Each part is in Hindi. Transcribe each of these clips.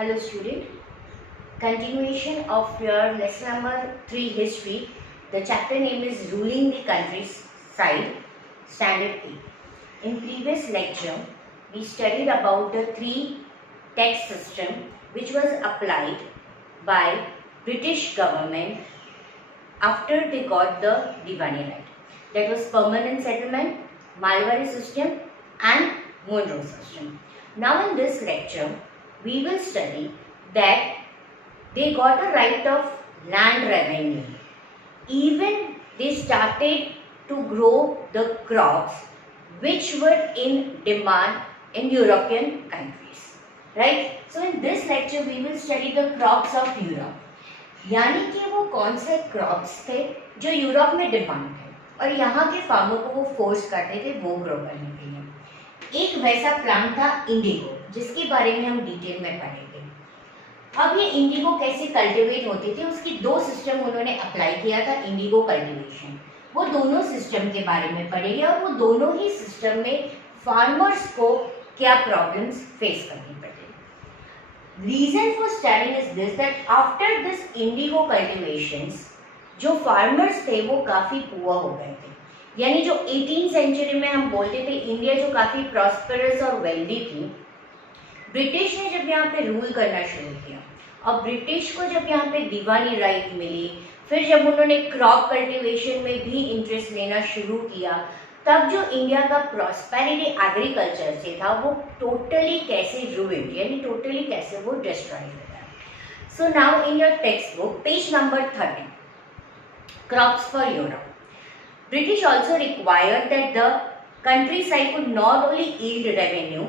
Hello student, continuation of your lesson number 3 history. The chapter name is Ruling the Countryside, Standard 8. In previous lecture, we studied about the three tax system which was applied by British government after they got the Diwani right. That was permanent settlement, Malwari system and Monroe system. Now in this lecture, we will study that they got a right of land revenue. Even they started to grow the crops which were in demand in European countries. Right? So in this lecture, we will study the crops of Europe. यानी कि वो कौन से क्रॉप्स थे जो यूरोप में डिमांड थे और यहाँ के फार्मर को वो फोर्स करते थे वो ग्रो करने के लिए। एक वैसा प्लांट था इंडिगो, जिसके बारे में हम डिटेल में पढ़ेंगे। अब ये इंडिगो कैसे कल्टीवेट होते थे, उसकी दो सिस्टम उन्होंने अप्लाई किया था, इंडिगो कल्टीवेशन। वो दोनों सिस्टम के बारे में पढ़ेंगे और वो दोनों ही सिस्टम में फार्मर्स को क्या प्रॉब्लम्स फेस करनी पड़ती। Reason for studying is this, that after this indigo cultivations, जो farmers थे वो काफ़ी पुअर हो गए थे। यानी जो 18th सेंचुरी में हम बोलते थे इंडिया जो काफ़ी प्रॉस्परस और वेल्दी थी, ब्रिटिश ने जब यहाँ पे रूल करना शुरू किया और ब्रिटिश को जब यहाँ पे दीवानी राइट मिली, फिर जब उन्होंने क्रॉप कल्टीवेशन में भी इंटरेस्ट लेना शुरू किया, तब जो इंडिया का प्रॉस्पेरिटी एग्रीकल्चर से था वो टोटली कैसे रुइंड, यानी टोटली कैसे वो डिस्ट्रॉय हो गया। So now in your text book page number 30, crops for Europe, British also required that the countryside could not only yield revenue,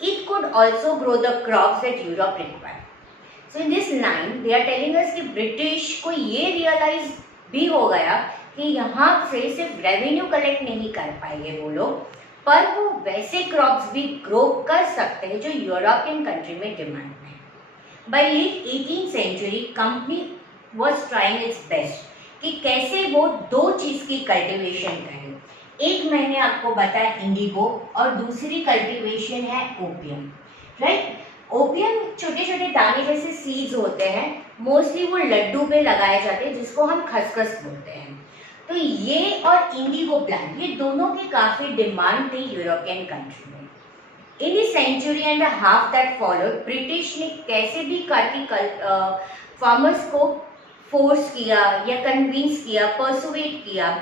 it could also grow the crops that Europe required. So in this line they are telling us कि ब्रिटिश को ये रियलाइज भी हो गया कि यहाँ से सिर्फ रेवेन्यू कलेक्ट नहीं कर पाएंगे वो लोग, पर वो वैसे क्रॉप्स भी ग्रो कर सकते हैं जो यूरोपियन कंट्री में डिमांड में है। By late 18th century company was trying its best कि कैसे वो दो चीज़ की कल्टीवेशन करें। एक मैंने आपको बताया इंडिगो और दूसरी कल्टीवेशन है ओपियम। राइट, ओपियम छोटे छोटे दाने जैसे सीड्स होते हैं, मोस्टली वो लड्डू पे लगाए जाते हैं जिसको हम खसखस बोलते हैं। तो ये और इंडिगो प्लांट, ये दोनों की काफ़ी डिमांड थी यूरोपियन कंट्री में। In the century and half that followed, British ने कैसे भी करके फार्मर्स को फोर्स किया या कन्विंस किया, परसुएट किया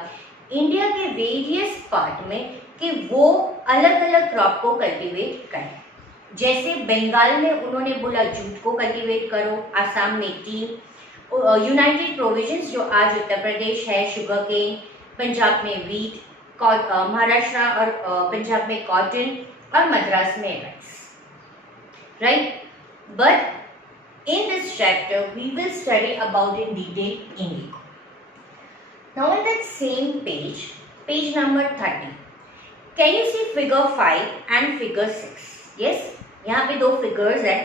इंडिया के वेरियस पार्ट में कि वो अलग अलग क्रॉप को कल्टीवेट करें। जैसे बंगाल में उन्होंने बोला जूट को कल्टीवेट करो, आसाम में टी, यूनाइटेड प्रोविंस जो आज उत्तर प्रदेश है शुगर केन, पंजाब में वीट, महाराष्ट्र और पंजाब में कॉटन और मद्रास में rice. Right, but in this chapter we will study about in detail indigo. Now in that same page, page number 30, can you see figure 5 and figure 6? Yes, यहाँ पे दो फिगर्स है,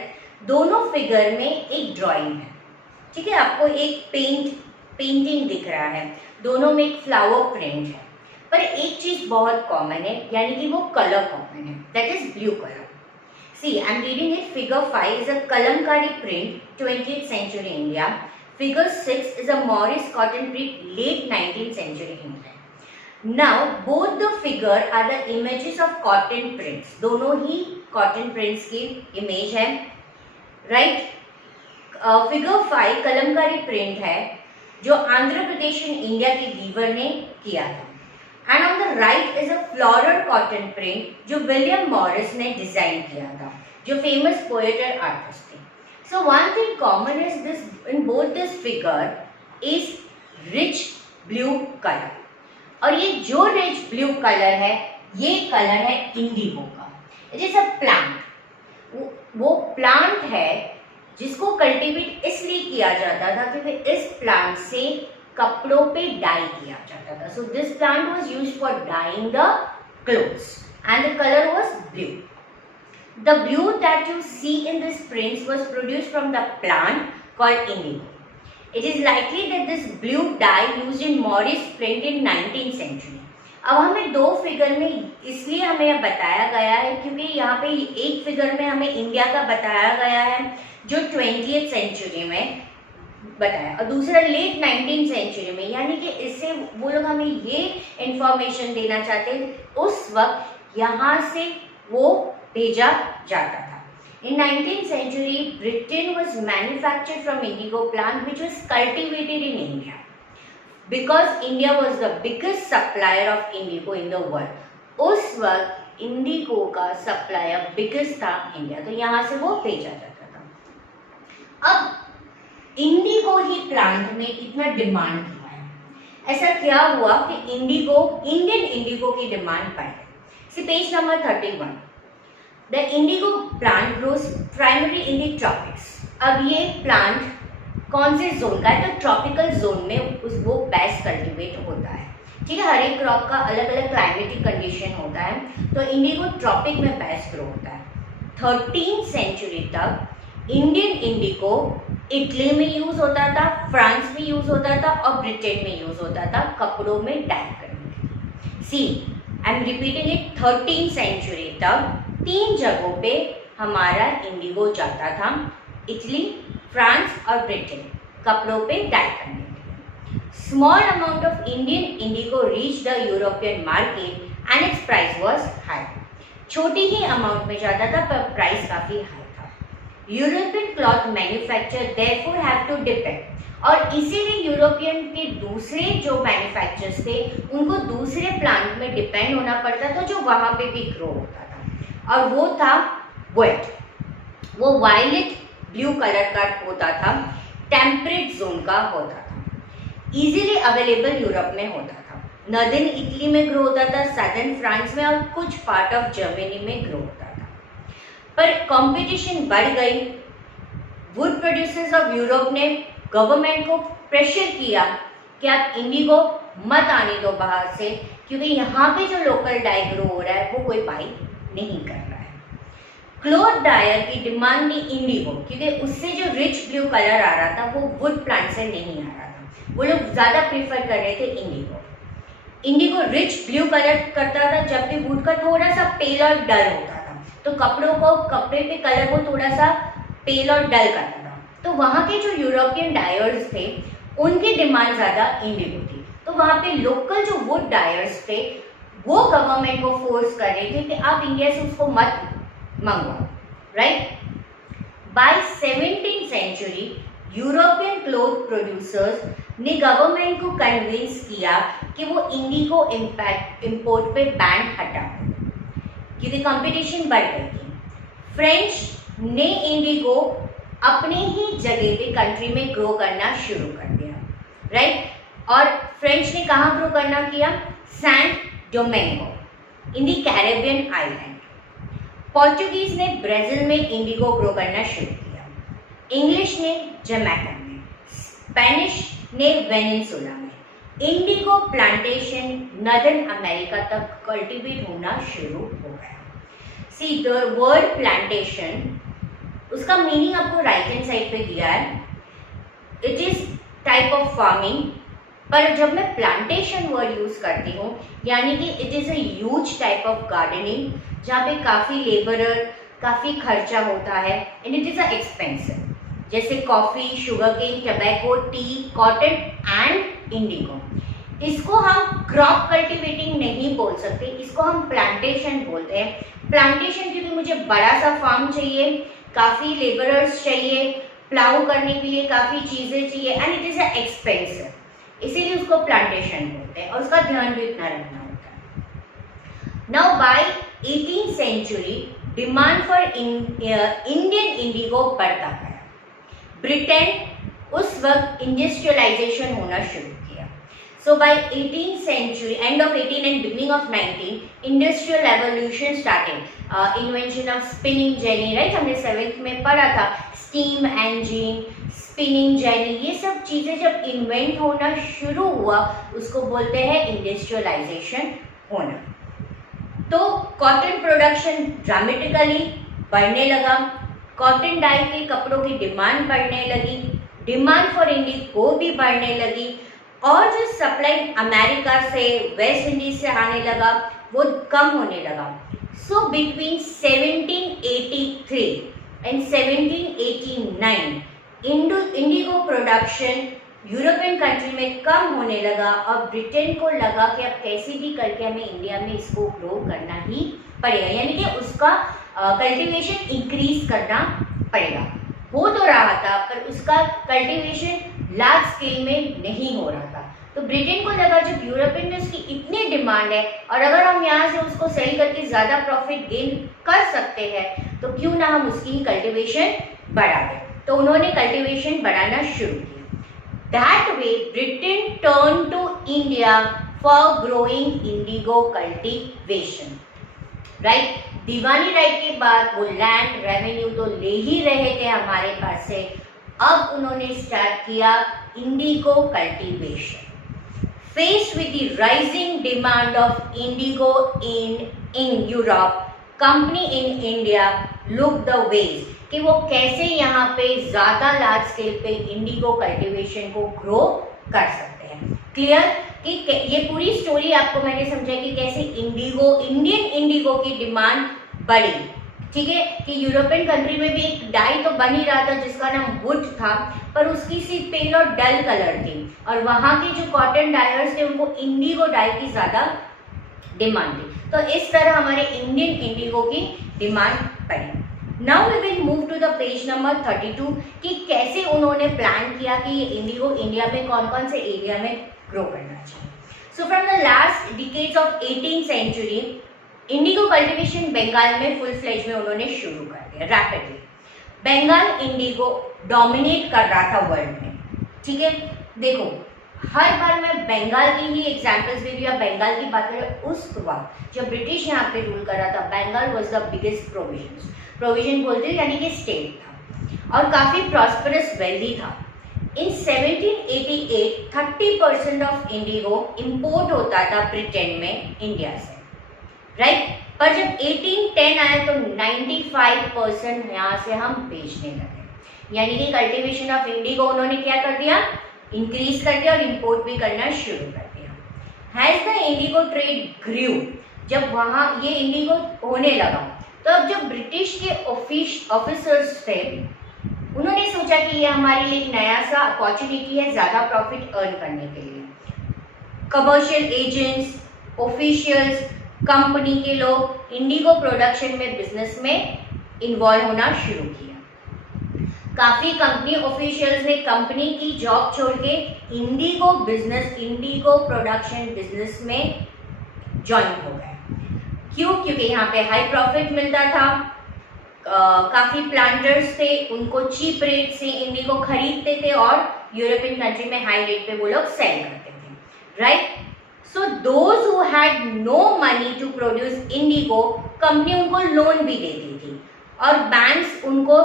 दोनों फिगर में एक ड्राइंग है। ठीक है, आपको एक पेंटिंग दिख रहा है, दोनों में एक फ्लावर प्रिंट है, पर एक चीज बहुत कॉमन है, यानी कि वो कलर कॉमन है, that is blue colour. See, I am reading it. Figure 5 is a Kalamkari print, 20th century India. Figure 6 is a Morris cotton print, late 19th century India. Now both the figure are the images of cotton prints, दोनों ही कॉटन प्रिंट्स की इमेज है। राइट, फिगर 5 कलमकारी प्रिंट है जो आंध्र प्रदेश इन इंडिया के वीवर ने किया था, and on the right is a floral cotton print जो विलियम मॉरिस ने डिजाइन किया था, जो फेमस पोएट और आर्टिस्ट थे। So one thing common is this, in both this figure is rich blue colour, और ये जो रिच ब्लू कलर है ये कलर है इंडिगो का। इट इज अ प्लांट, वो प्लांट है जिसको कल्टीवेट इसलिए किया जाता था क्योंकि इस प्लांट से कपड़ों पे डाई किया जाता था। So this plant was used for dyeing the clothes and the colour was blue. The blue that you see in this prints was produced from the plant called indigo. It is likely that this blue dye used in Morris print in 19th century. अब हमें दो फिगर में इसलिए हमें बताया गया है क्योंकि यहाँ पे एक फिगर में हमें इंडिया का बताया गया है जो 20th सेंचुरी में बताया, और दूसरा लेट 19th सेंचुरी में, यानी कि इससे वो लोग हमें ये इंफॉर्मेशन देना चाहते हैं उस वक्त यहाँ से वो भेजा जाता था। In 19th century, Britain was manufactured from indigo plant which was cultivated in India because India was the biggest supplier of indigo in the world. उस वक्त इंडिगो का सप्लायर बिगेस्ट था इंडिया, तो यहाँ से वो भेजा जाता था। अब इंडिगो ही प्लांट में इतना डिमांड हुआ है, ऐसा क्या हुआ कि इंडियन इंडिगो की डिमांड बढ़ गई। सी page number 31। The indigo plant grows primarily in the tropics. अब ये प्लांट कौन से जोन का है, तो ट्रॉपिकल जोन में वो बेस्ट कल्टीवेट होता है। ठीक है, हर एक क्रॉप का अलग अलग क्लाइमेटिक कंडीशन होता है, तो इंडिगो ट्रॉपिक में बेस्ट ग्रो होता है। 13th सेंचुरी तक इंडियन इंडिगो इटली में यूज होता था, फ्रांस में यूज होता था और ब्रिटेन में यूज होता था कपड़ों में डाई करने के लिए। See I am repeating it, 13th century तक 3 जगहों पे हमारा इंडिगो जाता था, इटली, फ्रांस और ब्रिटेन, कपड़ों पे डाई करने के लिए। Small amount of Indian Indigo reach the European market and it's price was high. छोटी ही अमाउंट में जाता था पर प्राइस काफी हाई था। European cloth manufacture therefore have to depend, और इसीलिए यूरोपियन के दूसरे जो मैन्युफैक्चरर्स थे उनको दूसरे प्लांट में डिपेंड होना पड़ता था जो वहां पे भी ग्रो होता था, और वो था वेट। वो वायलेट ब्लू कलर का होता था, टेम्परेट जोन का होता था, इजीली अवेलेबल यूरोप में होता था, नॉर्दर्न इटली में ग्रो होता था, सदर्न फ्रांस में और कुछ पार्ट ऑफ जर्मनी में ग्रो होता था। पर कंपटीशन बढ़ गई। वुड प्रोड्यूसर्स ऑफ यूरोप ने गवर्नमेंट को प्रेशर किया कि आप इंडिगो मत आने दो बाहर से, क्योंकि यहाँ पे जो लोकल डाई ग्रो हो रहा है वो कोई बाई नहीं कर रहा है। क्लॉथ डायर की डिमांड में इंडिगो, क्योंकि उससे जो रिच ब्लू कलर आ रहा था वो वुड प्लांट से नहीं आ रहा था, वो लोग ज्यादा प्रीफर कर रहे थे Indigo. Indigo rich blue colour करता था, जबकि वुड का थोड़ा सा पेल और डल होता था, तो कपड़े पे कलर को थोड़ा सा पेल और डल करता था। तो वहाँ के जो यूरोपियन डायर्स थे उनकी डिमांड ज्यादा इंडिगो थी, तो वहाँ पे लोकल जो वुड डायर्स थे वो गवर्नमेंट को फोर्स कर रहे थे कि आप इंडिया से उसको मत मंगवाओ, right. By 17th century European cloth producers ने गवर्नमेंट को कन्विंस किया कि वो इंडिगो इंपोर्ट पे बैन हटा, क्योंकि कंपटीशन बढ़ गई थी। फ्रेंच ने इंडिगो अपने ही जगह पे कंट्री में ग्रो करना शुरू कर दिया, राइट। और फ्रेंच ने कहाँ ग्रो करना किया, सैंट डोमिंगो इन दी कैरेबियन आइलैंड। पोर्चुगीज ने ब्राजील में इंडिगो ग्रो करना शुरू किया, इंग्लिश ने जमैका में, स्पेनिश ने वेनेजुएला में। इंडिगो प्लांटेशन नॉर्दर्न अमेरिका तक कल्टीवेट होना शुरू हो गया। सी द वर्ड प्लांटेशन, उसका मीनिंग आपको राइट हैंड साइड पे दिया है, it is type of farming. पर जब मैं प्लांटेशन वर्ड यूज करती हूँ यानी कि it is a huge type of gardening जहाँ पे काफी लेबरर, काफी खर्चा होता है and it is a expensive, जैसे coffee, sugar cane, tobacco, tea, cotton and indigo. इसको हम क्रॉप कल्टीवेटिंग नहीं बोल सकते, इसको हम प्लांटेशन बोलते हैं। प्लांटेशन क्योंकि मुझे बड़ा सा फार्म चाहिए, काफी लेबरर्स चाहिए, प्लाउ करने के लिए काफी चीजें चाहिए एंड इट इज एक्सपेंसिव, इसीलिए उसको प्लांटेशन बोलते हैं और उसका ध्यान भी इतना रखना होता है। Now by 18th century demand for Indian indigo बढ़ता गया। ब्रिटेन उस वक्त इंडस्ट्रियलाइजेशन होना शुरू किया। So by 18th century, end of 18 and beginning of 19, industrial revolution started, invention of spinning jenny, right, हमने 7th में पढ़ा था। स्टीम इंजन, स्पिनिंग जेनी, ये सब चीजें जब इन्वेंट होना शुरू हुआ उसको बोलते हैं इंडस्ट्रियलाइजेशन होना। तो कॉटन प्रोडक्शन ड्रामेटिकली बढ़ने लगा, कॉटन डाई के कपड़ों की डिमांड बढ़ने लगी, डिमांड फॉर इंडिगो भी बढ़ने लगी, और जो सप्लाई अमेरिका से, वेस्ट इंडीज से आने लगा वो कम होने लगा। So between 1783 and 1789 Indigo production European country में कम होने लगा और ब्रिटेन को लगा कि अब कैसे भी करके हमें इंडिया में इसको ग्रो करना ही पड़ेगा, यानी कि उसका कल्टीवेशन इंक्रीज करना पड़ेगा। हो तो रहा था पर उसका कल्टीवेशन लार्ज स्केल में नहीं हो रहा था। तो ब्रिटेन को लगा जब यूरोपियन में उसकी इतनी डिमांड है और अगर हम यहाँ से उसको सेल करके ज़्यादा प्रॉफिट गेन कर सकते हैं तो क्यों ना हम उसकी कल्टीवेशन बढ़ा दें। तो उन्होंने कल्टीवेशन बढ़ाना शुरू किया। That way, Britain turned to India for growing indigo cultivation. Right? Deewani right के बाद वो लैंड रेवेन्यू तो ले ही रहे थे हमारे पास से, अब उन्होंने स्टार्ट किया Indigo cultivation. Faced with the rising demand of indigo in Europe, company in India looked the ways कि वो कैसे यहाँ पे ज़्यादा लार्ज स्केल पे इंडिगो कल्टीवेशन को ग्रो कर सकते हैं। क्लियर कि ये पूरी स्टोरी आपको मैंने समझाई कि कैसे इंडियन इंडिगो की डिमांड बढ़ी। ठीक है कि यूरोपियन कंट्री में भी एक डाई तो बन ही रहा था जिसका नाम वुड था, पर उसकी सी पेल और डल कलर थी और वहाँ के जो कॉटन डायर्स थे उनको इंडिगो डाई की ज़्यादा डिमांड थी। तो इस तरह हमारे इंडियन इंडिगो की डिमांड बढ़ी। Now we will move to the page number 32 कि कैसे उन्होंने प्लान किया कि ये इंडिगो इंडिया में कौन कौन से एरिया में ग्रो करना चाहिए। So from the last decades of 18th century indigo cultivation Bengal में फुल फ्लेज में उन्होंने शुरू कर दिया रैपिडली। बंगाल इंडिगो डोमिनेट कर रहा था वर्ल्ड में। ठीक है, देखो हर बार मैं बंगाल की ही एग्जाम्पल्स दे रही हूँ, बंगाल की बात करें उस वक्त जब ब्रिटिश यहाँ पे रूल कर रहा था, Bengal was the biggest provision बोलते हैं यानी कि स्टेट था और काफ़ी प्रॉस्परस वेल्दी था। इन 1788 30% ऑफ इंडिगो इंपोर्ट होता था ब्रिटेन में इंडिया से, राइट। पर जब 1810 आया तो 95% यहाँ से हम बेचने लगे, यानी कि कल्टीवेशन ऑफ इंडिगो उन्होंने क्या कर दिया, इंक्रीज कर दिया और इंपोर्ट भी करना शुरू कर दिया। हैज द इंडिगो ट्रेड ग्रू, जब वहाँ ये इंडिगो होने लगा तो अब जो ब्रिटिश के ऑफिसर्स थे उन्होंने सोचा कि ये हमारे लिए एक नया सा अपॉर्चुनिटी है ज़्यादा प्रॉफिट अर्न करने के लिए। कमर्शियल एजेंट्स, ऑफिशियल्स, कंपनी के लोग इंडिगो प्रोडक्शन में बिजनेस में इन्वॉल्व होना शुरू किया। काफ़ी कंपनी ऑफिशियल्स ने कंपनी की जॉब छोड़ के इंडिगो प्रोडक्शन बिजनेस में ज्वाइन हो गए। क्यों? क्योंकि यहाँ पे हाई प्रॉफिट मिलता था, काफ़ी प्लांटर्स थे, उनको चीप रेट से इंडिगो खरीदते थे और यूरोपियन कंट्री में हाई रेट पे वो लोग सेल करते थे, right. So those who had no money to produce indigo, company उनको लोन भी देती थी और बैंक्स उनको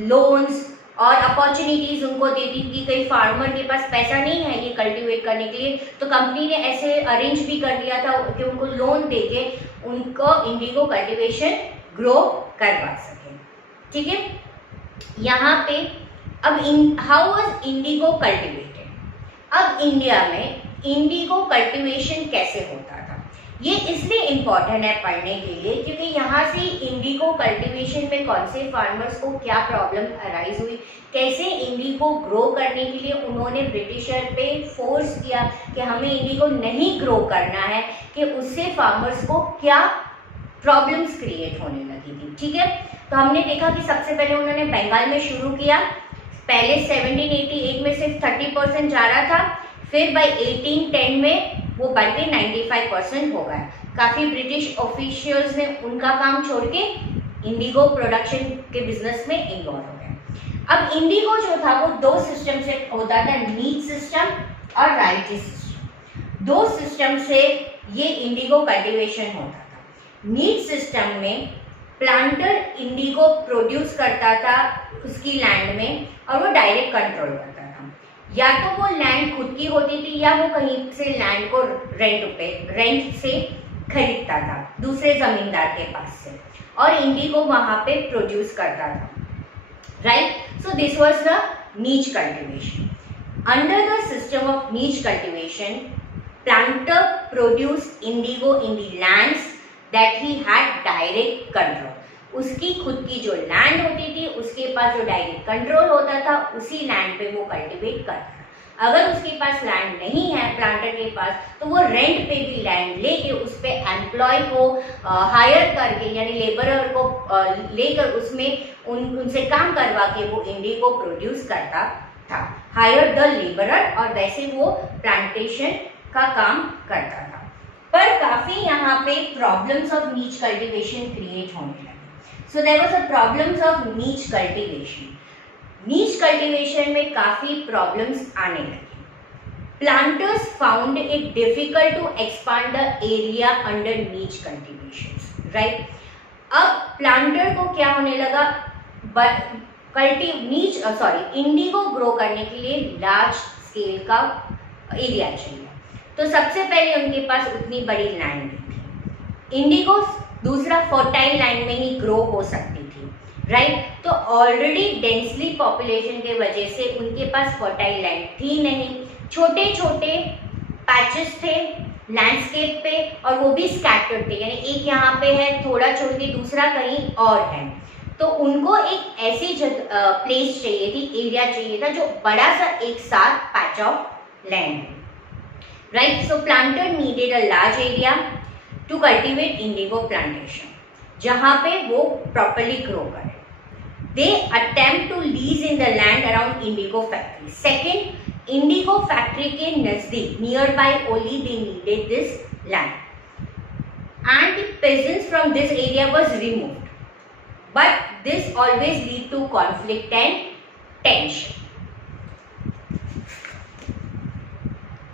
लोन्स और अपॉर्चुनिटीज उनको देती थी। कई फार्मर के पास पैसा नहीं है ये कल्टीवेट करने के लिए, तो कंपनी ने ऐसे अरेंज भी कर दिया था कि उनको लोन देके उनको इंडिगो कल्टीवेशन ग्रो करवा सके। ठीक है, यहाँ पे अब हाउ वाज इंडिगो कल्टीवेटेड, अब इंडिया में इंडिगो कल्टीवेशन कैसे होता था, ये इसलिए इम्पॉर्टेंट है पढ़ने के लिए क्योंकि यहाँ से इंडिगो कल्टीवेशन में कौन से फार्मर्स को क्या प्रॉब्लम अराइज हुई, कैसे इंडिगो ग्रो करने के लिए उन्होंने ब्रिटिशर पे फोर्स किया कि हमें इंडिगो नहीं ग्रो करना है, कि उससे फार्मर्स को क्या प्रॉब्लम्स क्रिएट होने लगी थी। ठीक है, तो हमने देखा कि सबसे पहले उन्होंने बंगाल में शुरू किया। पहले 1788 में सिर्फ 30% जा रहा था, फिर बाय 1810 में वो बढ़ के 95% हो गया। काफ़ी ब्रिटिश ऑफिशियल्स ने उनका काम छोड़ के इंडिगो प्रोडक्शन के बिजनेस में इन्वॉल्व हो गए। अब इंडिगो जो था वो दो सिस्टम से होता था, नीच सिस्टम और राइटी सिस्टम। दो सिस्टम से ये इंडिगो कल्टीवेशन होता था। नीच सिस्टम में प्लांटर इंडिगो प्रोड्यूस करता था उसकी लैंड में और वो डायरेक्ट कंट्रोल करता था, या तो वो लैंड खुद की होती थी या वो कहीं से लैंड को रेंट से खरीदता था दूसरे जमींदार के पास से, और इंडिगो वहां पे प्रोड्यूस करता था, right. So this was the नीच cultivation. Under the system of niche cultivation, planter produced indigo in the lands that he had direct control. उसकी खुद की जो लैंड होती थी, उसके पास जो डायरेक्ट कंट्रोल होता था, उसी लैंड पे वो कल्टिवेट करता था। अगर उसके पास लैंड नहीं है प्लांटर के पास, तो वो रेंट पे भी लैंड लेके उस पे एम्प्लॉय को हायर करके, यानी लेबरर को लेकर उसमें उनसे काम करवा के वो इंडिगो प्रोड्यूस करता था। हायर द लेबरर, और वैसे वो प्लांटेशन का काम करता था। पर काफी यहाँ पे प्रॉब्लम्स ऑफ नीच कल्टीवेशन क्रिएट होने लगे। So there was a problems of नीच कल्टीवेशन। नीच कल्टीवेशन में काफी प्रॉब्लम्स आने लगे। Planters found it difficult to expand the area under नीच कल्टीवेशन, राइट। अब प्लांटर को क्या होने लगा, इंडिगो ग्रो करने के लिए लार्ज स्केल का एरिया चाहिए। तो सबसे पहले उनके पास उतनी बड़ी लैंड नहीं थी। इंडिगो दूसरा फर्टाइल लैंड में ही ग्रो हो सकती थी, राइट। तो ऑलरेडी डेंसली पॉपुलेशन के वजह से उनके पास फर्टाइल लैंड थी नहीं, छोटे छोटे पैचेस थे लैंडस्केप पे, और वो भी स्कैटर्ड थे, यानी एक यहाँ पे है थोड़ा छोड़ के दूसरा कहीं और है। तो उनको एक ऐसी प्लेस चाहिए थी, एरिया चाहिए था जो बड़ा सा एक साथ पैच ऑफ लैंड है, right. So planter needed a large area to cultivate indigo plantation, जहाँ पे वो प्रॉपरली ग्रो करे। They attempt to lease in the land around indigo factory. Second, indigo factory के नजदीक, near by only they needed this land, and the peasants from this area was removed, but this always lead to conflict and tension.